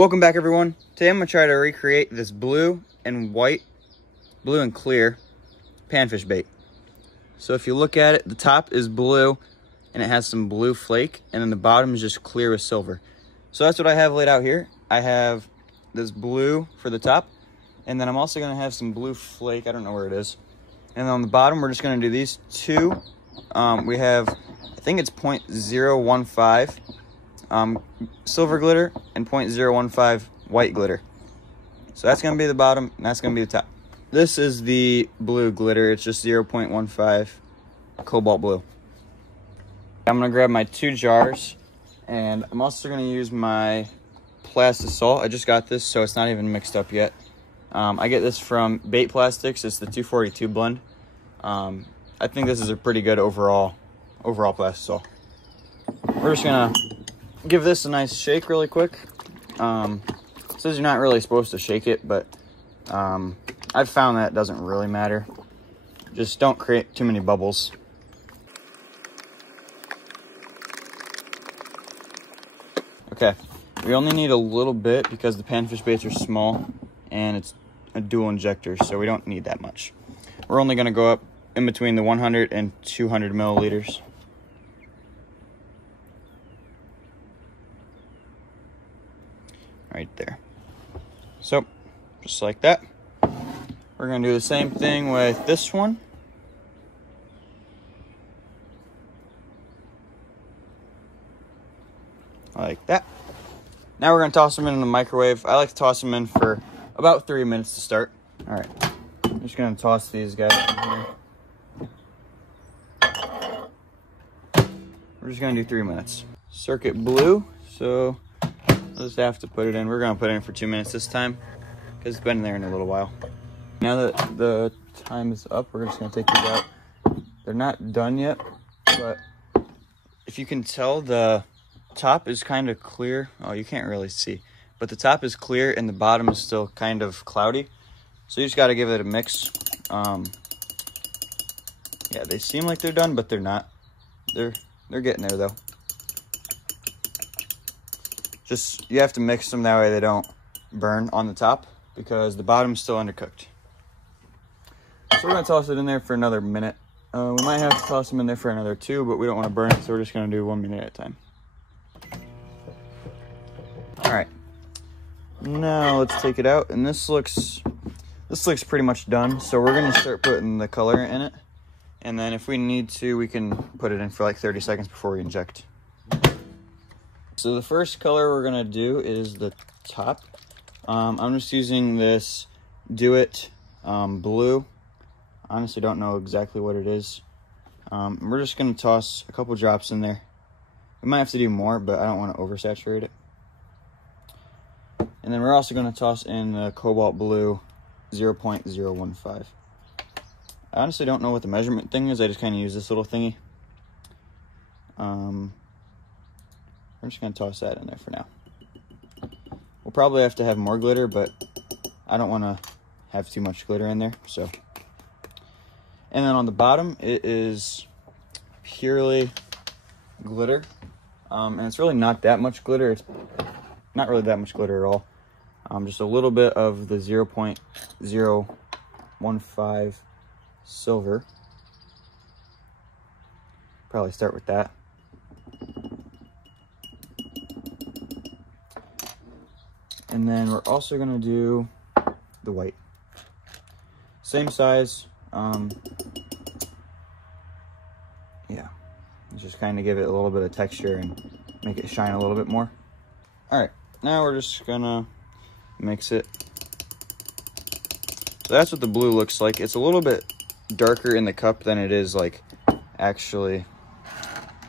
Welcome back, everyone. Today I'm going to try to recreate this blue and clear panfish bait. So if you look at it, the top is blue and it has some blue flake, and then the bottom is just clear with silver. So that's what I have laid out here. I have this blue for the top, and then I'm also going to have some blue flake. I don't know where it is. And then on the bottom, we're just going to do these two. We have, I think it's 0.015 silver glitter and 0.015 white glitter. So that's going to be the bottom, and that's going to be the top. This is the blue glitter. It's just 0.15 cobalt blue. I'm going to grab my 2 jars, and I'm also going to use my plastic salt. I just got this, so it's not even mixed up yet. I get this from Bait Plastics. It's the 242 blend. I think this is a pretty good overall plastic salt. We're just going to give this a nice shake really quick. It says you're not really supposed to shake it, but I've found that it doesn't really matter. Just don't create too many bubbles. Okay, we only need a little bit because the panfish baits are small and it's a dual injector, so we don't need that much. We're only going to go up in between the 100 and 200 milliliters. Right there. So, just like that. We're going to do the same thing with this one. Like that. Now we're going to toss them in the microwave. I like to toss them in for about 3 minutes to start. All right. I'm just going to toss these guys in here. We're just going to do 3 minutes. Circuit blue, so I'll just have to put it in. We're going to put it in for 2 minutes this time because it's been in there in a little while. Now that the time is up, we're just going to take these out. They're not done yet, but if you can tell, the top is kind of clear. Oh, you can't really see, but the top is clear and the bottom is still kind of cloudy. So you just got to give it a mix. Yeah, they seem like they're done, but they're not. They're getting there though. Just, you have to mix them, that way they don't burn on the top because the bottom's still undercooked. So we're going to toss it in there for another minute. We might have to toss them in there for another 2, but we don't want to burn it, so we're just going to do 1 minute at a time. All right. Now let's take it out, and this looks pretty much done. So we're going to start putting the color in it, and then if we need to, we can put it in for like 30 seconds before we inject. So the first color we're going to do is the top. I'm just using this Dewdrop blue. Honestly, don't know exactly what it is. We're just going to toss a couple drops in there. We might have to do more, but I don't want to oversaturate it. And then we're also going to toss in the cobalt blue 0.015. I honestly don't know what the measurement thing is. I just kind of use this little thingy. We're just going to toss that in there for now. We'll probably have to have more glitter, but I don't want to have too much glitter in there, so. And then on the bottom, it is purely glitter. And it's really not that much glitter. It's not really that much glitter at all. Just a little bit of the 0.015 silver. Probably start with that. And then we're also going to do the white. Same size. Yeah, just kind of give it a little bit of texture and make it shine a little bit more. All right, now we're just gonna mix it. So that's what the blue looks like. It's a little bit darker in the cup than it is like actually,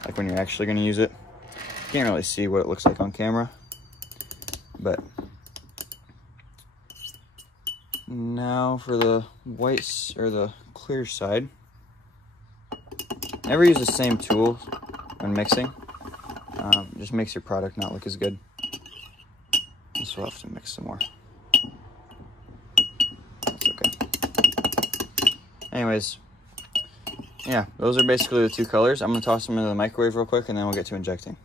like when you're actually gonna use it. You can't really see what it looks like on camera, but now for the whites or the clear side. Never use the same tool when mixing. Just makes your product not look as good. So we'll have to mix some more. That's okay. Anyways, yeah, those are basically the 2 colors. I'm going to toss them into the microwave real quick, and then we'll get to injecting.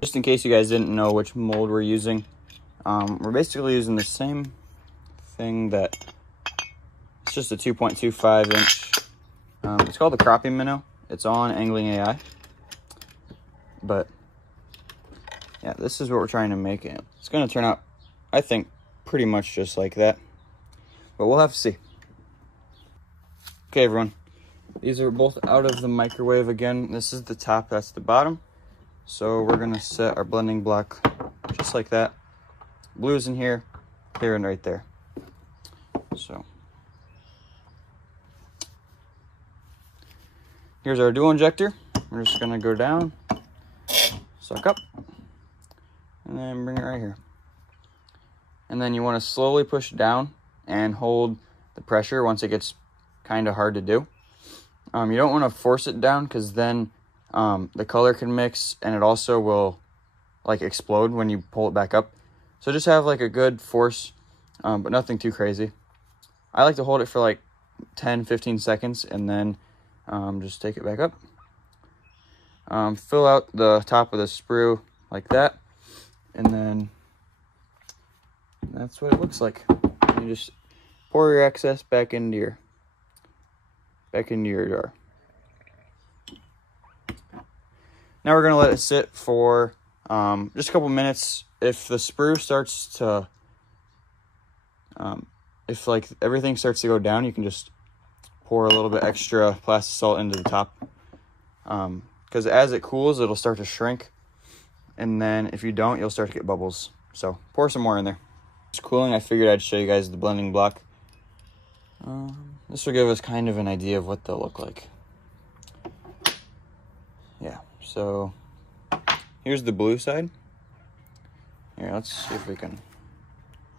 Just in case you guys didn't know which mold we're using, We're basically using the same thing that, it's just a 2.25 inch. It's called the crappie minnow. It's on Angling AI. But yeah, this is what we're trying to make it. It's going to turn out, I think, pretty much just like that. But we'll have to see. Okay, everyone. These are both out of the microwave again. This is the top, that's the bottom. So we're going to set our blending block just like that. Blue's in here, clear and right there. So here's our dual injector. We're just going to go down, suck up, and then bring it right here. And then you want to slowly push down and hold the pressure once it gets kind of hard to do. You don't want to force it down, because then the color can mix and it also will like explode when you pull it back up. So just have like a good force, but nothing too crazy. I like to hold it for like 10-15 seconds and then just take it back up. Fill out the top of the sprue like that, and then that's what it looks like. You just pour your excess back into your jar. Now we're gonna let it sit for just a couple minutes. If the sprue starts to, if like everything starts to go down, you can just pour a little bit extra plastic salt into the top. Because as it cools, it'll start to shrink. And then if you don't, you'll start to get bubbles. So pour some more in there. It's cooling. I figured I'd show you guys the blending block. This will give us kind of an idea of what they'll look like. Yeah, so here's the blue side. Here, let's see if we can,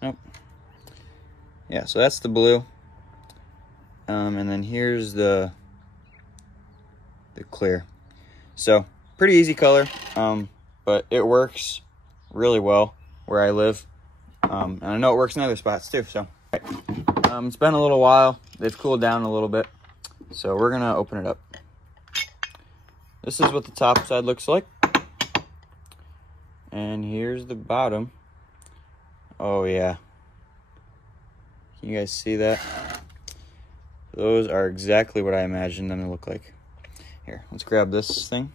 nope. Yeah, so that's the blue. And then here's the clear. So pretty easy color, but it works really well where I live. And I know it works in other spots too, so. It's been a little while. They've cooled down a little bit. So we're gonna open it up. This is what the top side looks like. And here's the bottom. Oh yeah. Can you guys see that? Those are exactly what I imagined them to look like. Here, let's grab this thing.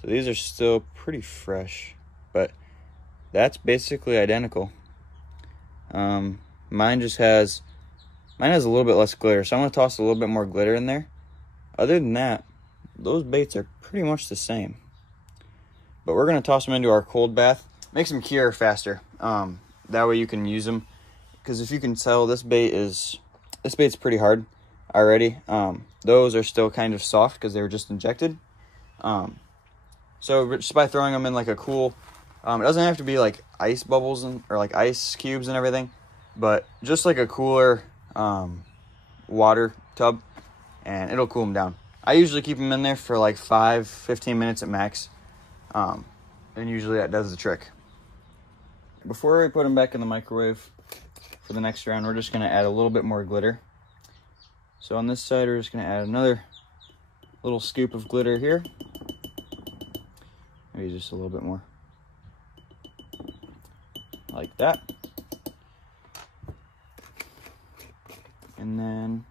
So these are still pretty fresh, but that's basically identical. Mine has a little bit less glitter, so I'm gonna toss a little bit more glitter in there. Other than that, those baits are pretty much the same. But we're gonna toss them into our cold bath. Makes them cure faster. That way you can use them. Because if you can tell, this bait's pretty hard already. Those are still kind of soft because they were just injected. So just by throwing them in like a cool, it doesn't have to be like ice bubbles or like ice cubes and everything, but just like a cooler water tub, and it'll cool them down. I usually keep them in there for like 5-15 minutes at max, and usually that does the trick. Before we put them back in the microwave for the next round, we're just going to add a little bit more glitter. So on this side, we're just going to add another little scoop of glitter here. Maybe just a little bit more. Like that. And then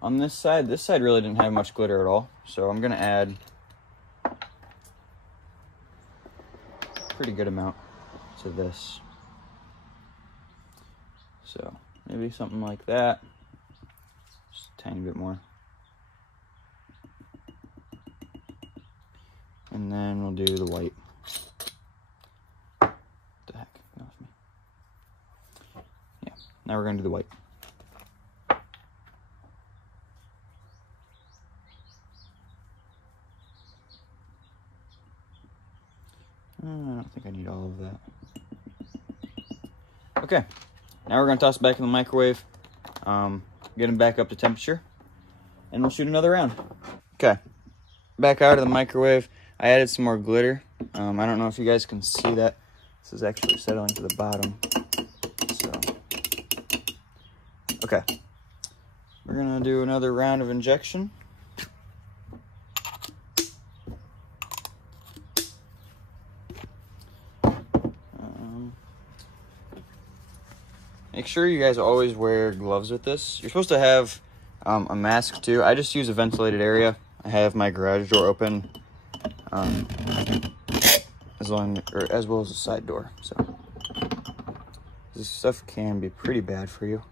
on this side really didn't have much glitter at all. So I'm going to add a pretty good amount to this. So maybe something like that. Just a tiny bit more. And then we'll do the white. What the heck? Get off me. Yeah, now we're going to do the white. I don't think I need all of that. Okay, now we're going to toss it back in the microwave, get them back up to temperature, and we'll shoot another round. Okay, back out of the microwave. I added some more glitter. I don't know if you guys can see that. This is actually settling to the bottom. So, okay, we're going to do another round of injection. make sure you guys always wear gloves with this. You're supposed to have a mask too. I just use a ventilated area. I have my garage door open, as well as the side door. So this stuff can be pretty bad for you.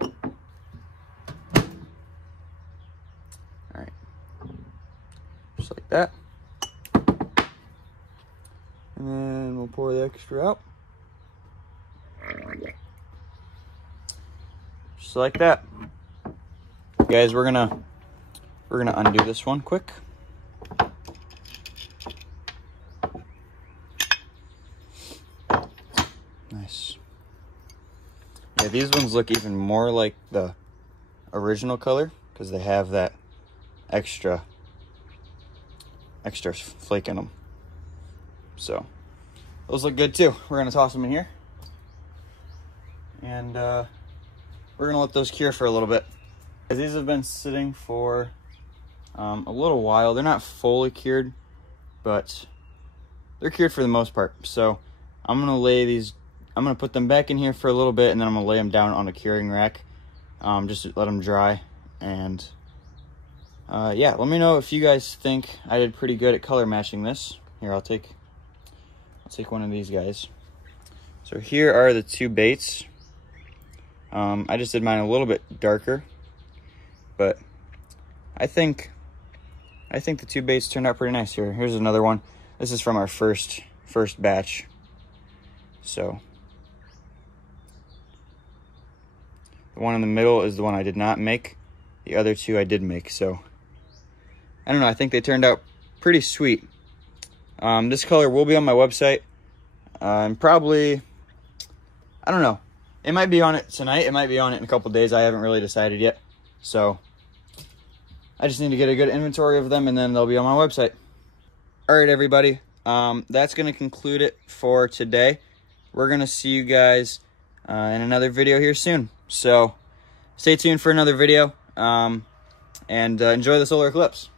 All right, just like that. And then we'll pour the extra out. Just like that. Guys, we're gonna undo this one quick. Nice. Yeah, these ones look even more like the original color because they have that extra flake in them. So those look good too. We're gonna toss them in here, and we're gonna let those cure for a little bit. These have been sitting for a little while. They're not fully cured, but they're cured for the most part. So I'm gonna put them back in here for a little bit, and then I'm gonna lay them down on a curing rack, just to let them dry. And yeah, let me know if you guys think I did pretty good at color matching this. Here, I'll take one of these guys. So here are the two baits. I just did mine a little bit darker, but I think the two baits turned out pretty nice here. Here's another one. This is from our first batch. So the one in the middle is the one I did not make. The other two I did make. So I don't know, I think they turned out pretty sweet. This color will be on my website, and probably, I don't know, it might be on it tonight, it might be on it in a couple days. I haven't really decided yet, so I just need to get a good inventory of them, and then they'll be on my website. All right, everybody, that's going to conclude it for today. We're going to see you guys in another video here soon, so stay tuned for another video, and enjoy the solar eclipse.